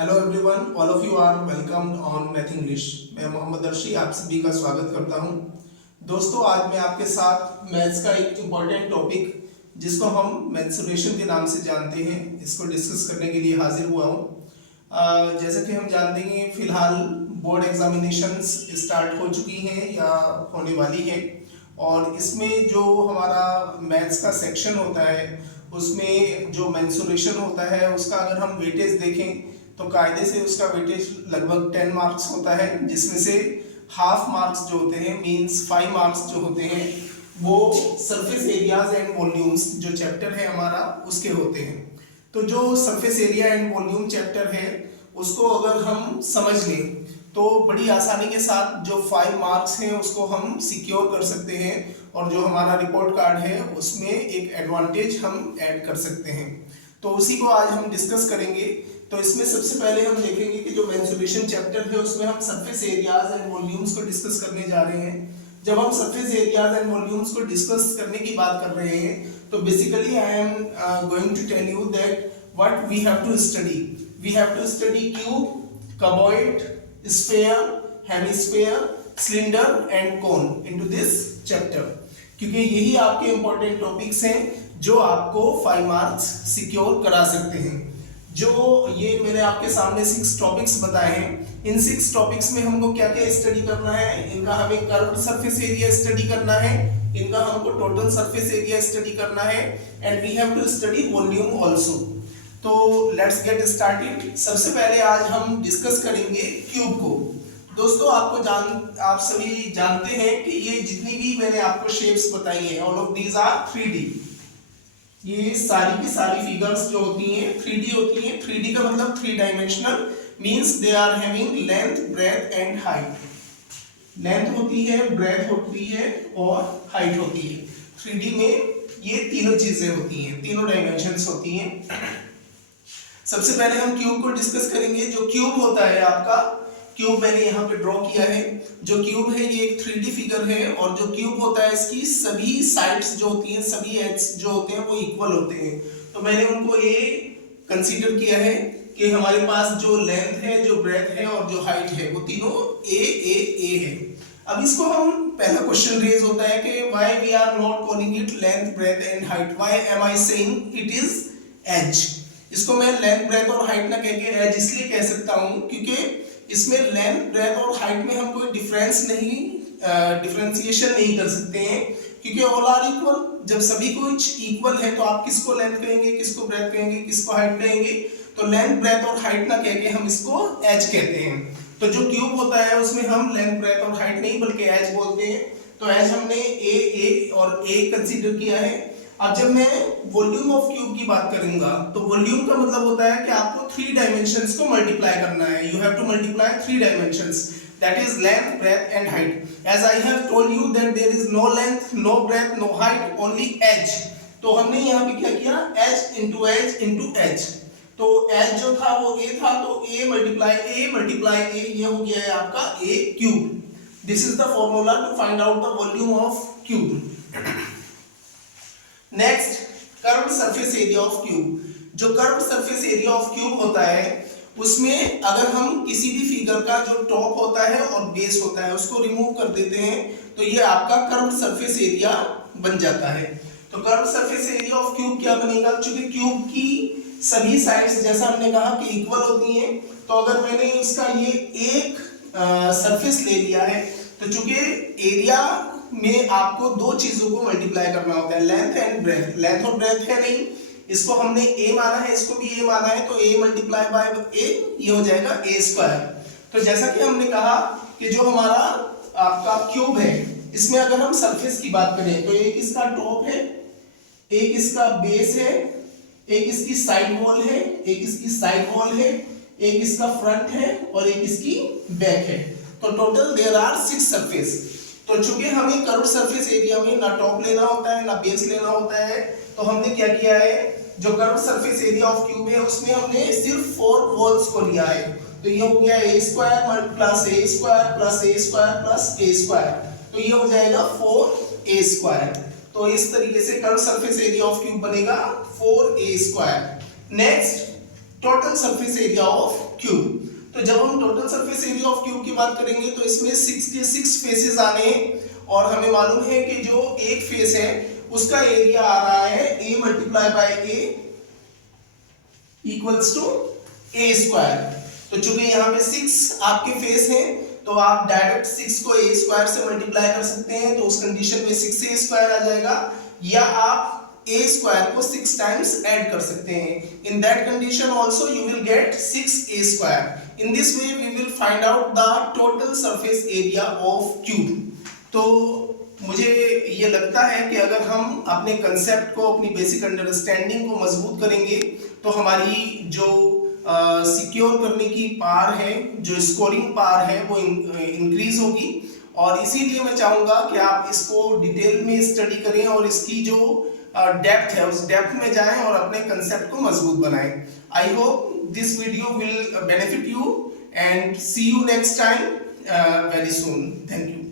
Hello everyone, all of you are welcomed on math English. मैं मोहम्मद अर्शी आप सभी का स्वागत करता हूं। दोस्तों, आज मैं आपके साथ मैथ्स का एक इम्पॉर्टेंट टॉपिक जिसको हम मेंसुरेशन के नाम से जानते हैं, इसको डिस्कस करने के लिए हाजिर हुआ हूं। जैसा कि हम जानते हैं, फिलहाल बोर्ड एग्जामिनेशंस स्टार्ट हो चुकी हैं या होने वाली हैं, और इसमें जो हमारा मैथ्स का सेक्शन होता है उसमें जो मेंसुरेशन होता है उसका अगर हम वेटेज देखें तो कायदे से उसका वेटेज लगभग 10 मार्क्स होता है, जिसमें से हाफ मार्क्स जो होते हैं मींस 5 मार्क्स जो होते हैं वो सरफेस एरियाज एंड वॉल्यूम्स जो चैप्टर है हमारा उसके होते हैं। तो जो surface area and volume chapter है उसको अगर हम समझ लें तो बड़ी आसानी के साथ जो 5 मार्क्स हैं उसको हम सिक्योर कर सकते हैं, और जो हमारा रिपोर्ट कार्ड है उसमें एक एडवांटेज हम ऐड कर सकते हैं। तो उसी को आज हम डिस्कस करेंगे। तो इसमें सबसे पहले हम देखेंगे कि जो मेंसुरेशन चैप्टर है उसमें हम सरफेस एरियाज एंड वॉल्यूम्स को डिस्कस करने जा रहे हैं। जब हम सरफेस एरियाज एंड वॉल्यूम्स को डिस्कस करने की बात कर रहे हैं तो basically I am going to tell you that what we have to study. We have to study cube, cuboid, sphere, hemisphere, cylinder and cone into this chapter, क्योंकि यही आपके इंपॉर्टेंट टॉपिक्स हैं जो आपको 5 मार्क्स सिक्योर करा सकते हैं। जो ये मैंने आपके सामने 6 टॉपिक्स बताए हैं, इन 6 टॉपिक्स में हमको क्या क्या स्टडी करना है। इनका हमें कर्व्ड सरफेस एरिया स्टडी करना है, इनका हमको टोटल सरफेस एरिया स्टडी करना है, and we have to study volume also. तो लेट्स गेट स्टार्टेड। सबसे पहले आज हम डिस्कस करेंगे क्यूब को। दोस्तों, आप सभी जानते हैं कि ये जितनी भी मैंने आपको शेप्स बताई हैं, all of these are 3D। ये सारी की सारी फिगर्स जो होती हैं 3D होती हैं। 3D का मतलब 3 dimensional, means they are having length, breadth and height. Length होती है, ब्रेथ होती है और हाइट होती है। 3D में ये तीनों चीजें होती हैं, तीनों डायमेंशंस होती हैं। सबसे पहले हम क्यूब को डिस्कस करेंगे। जो क्यूब होता है आपका, क्यूब मैंने यहाँ पे ड्रॉ किया है। जो क्यूब है ये एक 3D फिगर है, और जो क्यूब होता है इसकी सभी साइड्स जो होती हैं, सभी एड्स जो होते हैं वो इक्वल होते हैं। तो मैंने उनको ये कंसीडर किया है कि हमारे पास जो लेंथ है, जो ब्रेथ है और जो हाइट है वो तीनों ए है। अब इसको हम पहला क्वेश्चन रेज होता है कि why we are not calling it length, breadth and height, why am I saying it is edge. इसको मैं लेंथ, ब्रेथ और हाइट ना कह के एज इसलिए कह सकता हूं क्योंकि इसमें लेंथ, ब्रेथ और हाइट में हम कोई डिफरेंशिएशन नहीं कर सकते हैं, क्योंकि ऑल आर इक्वल। जब सभी कुछ इक्वल है तो आप किसको लेंथ कहेंगे, किसको ब्रेथ कहेंगे, किसको हाइट कहेंगे। तो लेंथ, ब्रेथ और हाइट ना कह के हम इसको एज कहते हैं। तो जो क्यूब होता है उसमें हम लेंथ, ब्रेथ और हाइट नहीं बल्कि एज बोलते हैं। तो एज हमने ए और ए कंसीडर किया है। अब जब मैं वॉल्यूम ऑफ क्यूब की बात करूंगा तो वॉल्यूम का मतलब होता है कि आपको 3 डायमेंशंस को मल्टीप्लाई करना है। You have to multiply 3 dimensions, that is length, breadth and height. As I have told you that there is no length, no breadth, no height, only edge. तो हमने यहाँ पे क्या किया, edge into edge into edge. तो edge जो था वो ए था, तो ए मल्टीप्लाई ए, ये हो गया है आपका a cube. This is the formula to find out the volume of cube. Next, curved surface area of cube. जो curved surface area of cube होता है उसमें अगर हम किसी भी फिगर का जो टॉप होता है और बेस होता है उसको रिमूव कर देते हैं तो ये आपका कर्व्ड सरफेस एरिया बन जाता है। तो curved surface area of cube क्या बनेगा, क्योंकि क्यूब की सभी साइड्स जैसा हमने कहा कि इक्वल होती हैं। तो अगर मैंने इसका ये एक सरफेस ले लिया है तो चूंकि एरिया में आपको दो चीजों को मल्टीप्लाई करना होता है, लेंथ एंड ब्रेथ। लेंथ और ब्रेथ है नहीं, इसको हमने a माना है, इसको भी a माना है, तो a मल्टीप्लाई बाय a, ये हो जाएगा a स्क्वायर। तो जैसा कि हमने कहा कि जो हमारा आपका क्यूब है इसमें अगर हम सरफेस की बात करें तो एक इसका टॉप है, एक इसका बेस है, एक इसकी साइड वॉल है, एक इसकी साइड वॉल है, एक इसका फ्रंट है और एक इसकी बैक है। तो टोटल देयर आर 6 सरफेस। तो चूंकि हमें कर्व्ड सरफेस एरिया में ना टॉप लेना होता है ना बेस लेना होता है, तो हमने क्या किया है, जो curved surface area of cube है उसमें हमने सिर्फ 4 वॉल्स को लिया है। तो ये हो गया a square plus a square plus a square plus a square, तो ये हो जाएगा 4a स्क्वायर। तो इस तरीके से curved surface area of cube बनेगा 4a square. Next, total surface area of cube. तो जब हम total surface area of cube की बात करेंगे तो इसमें 6 के 6 फेसेस आने हैं और हमें मालूम है कि जो एक फेस है उसका एरिया आ रहा है a multiply by a equals to a square. तो चूंकि यहाँ पे 6 आपके फेस हैं तो आप डायरेक्ट 6 को a स्क्वायर से मल्टीप्लाई कर सकते हैं, तो उस कंडीशन में 6a स्क्वायर आ जाएगा, या आप a स्क्वायर को 6 टाइम्स ऐड कर सकते हैं। In that condition also you will get 6a square. In this way we will find out the total surface area of cube. तो मुझे ये लगता है कि अगर हम अपने कंसेप्ट को, अपनी बेसिक अंडरस्टैंडिंग को मजबूत करेंगे तो हमारी जो सिक्योर करने की पावर है, जो स्कोरिंग पावर है वो इंक्रीज होगी। और इसीलिए मैं चाहूंगा कि आप इसको डिटेल में स्टडी करें और इसकी जो डेप्थ है उस डेप्थ में जाएं और अपने कंसेप्ट को मजबूत बनाएं। I hope this video will benefit you and see you next time very soon. Thank you.